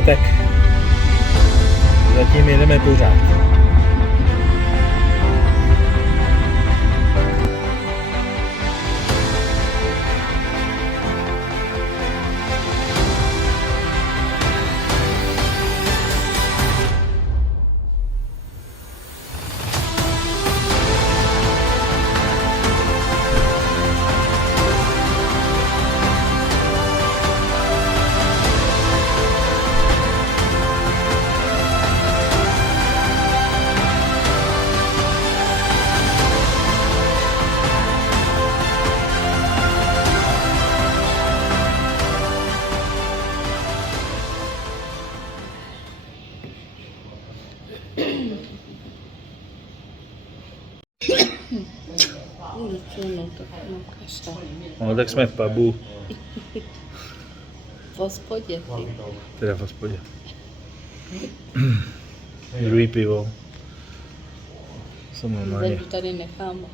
No tak zatím jedeme pořád. No tak jsme v pubu. V hospodě, ty. Teda v hospodě. Druhý pivo. Jsem normálně. Zde tady nechám.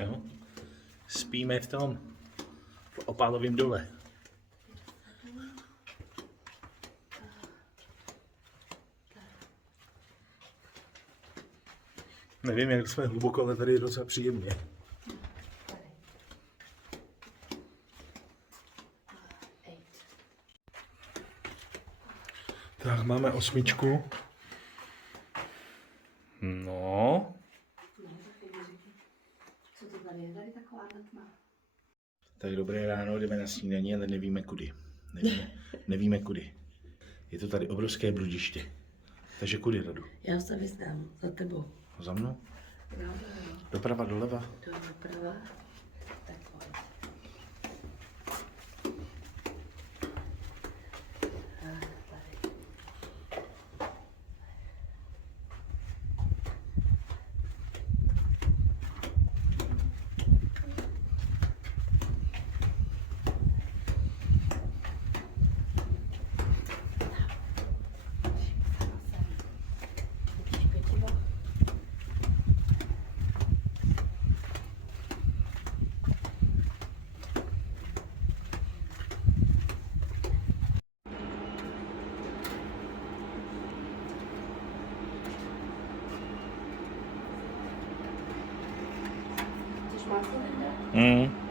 Jo. Spíme v tom v Opálovém dole. Nevím, jak jsme hluboko, ale tady je docela příjemně. Tak, máme 8. No. Co to tady je? Tady taková tma. Tak dobré ráno, jdeme na snídaní, ale nevíme kudy. Nevíme kudy. Je to tady obrovské bludiště. Takže kudy, Radu? Já se vyznám za tebou. Za mnou? No, Doprava, doleva? doprava. Tak pojď. A tady. Chceš máslo, Linda?